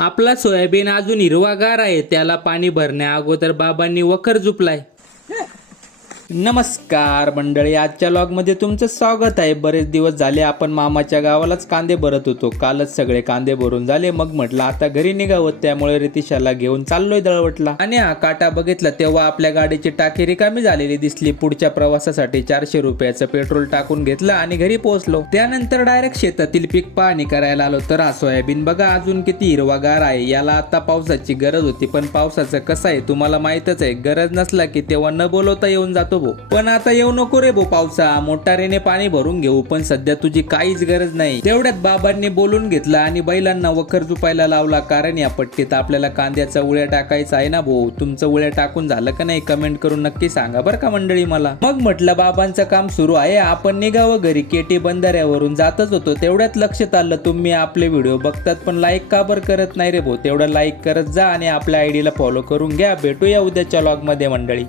आपला सोयाबीन अजून हिरवागार आहे, त्याला पाणी भरण्या अगोदर बाबांनी वखर झुपलाय. नमस्कार मंडळी, आजच्या लॉगमध्ये तुमचं स्वागत आहे. बरेच दिवस झाले आपण मामाच्या गावालाच कांदे भरत होतो. कालच सगळे कांदे भरून झाले. मग म्हटलं आता घरी निघावं, त्यामुळे रितिशाला घेऊन चाललोय दळवटला. आणि हा काटा बघितला तेव्हा आपल्या गाडीची टाकी रिकामी झालेली दिसली. पुढच्या प्रवासासाठी 400 रुपयाचं पेट्रोल टाकून घेतलं आणि घरी पोहोचलो. त्यानंतर डायरेक्ट शेतातील पीक पाहणी करायला आलो. तर हा सोयाबीन बघा अजून किती हिरवागार आहे. याला आता पावसाची गरज होती, पण पावसाचं कसं आहे तुम्हाला माहितच आहे. गरज नसला की तेव्हा न बोलवता येऊन जातो. पण आता येऊ नको रे भो पावसा, मोटारीने पाणी भरून घेऊ, पण सध्या तुझी काहीच गरज नाही. तेवढ्यात बाबांनी बोलून घेतलं आणि बैलांना वखर झुपायला लावला. कारण या पट्टीत आपल्याला कांद्याचा उळ्या टाकायचा आहे ना भाऊ. तुमचं उळ्या टाकून झालं का नाही कमेंट करून नक्की सांगा बरं का मंडळी मला. मग म्हटलं बाबांचं काम सुरू आहे, आपण निघावं घरी. केटी बंधाऱ्यावरून जातच होतो, तेवढ्यात लक्षात आलं तुम्ही आपले व्हिडिओ बघतात पण लाईक का बरं करत नाही रे भाऊ. तेवढं लाईक करत जा आणि आपल्या आयडीला फॉलो करून घ्या. भेटूया उद्याच्या व्लॉग मध्ये मंडळी.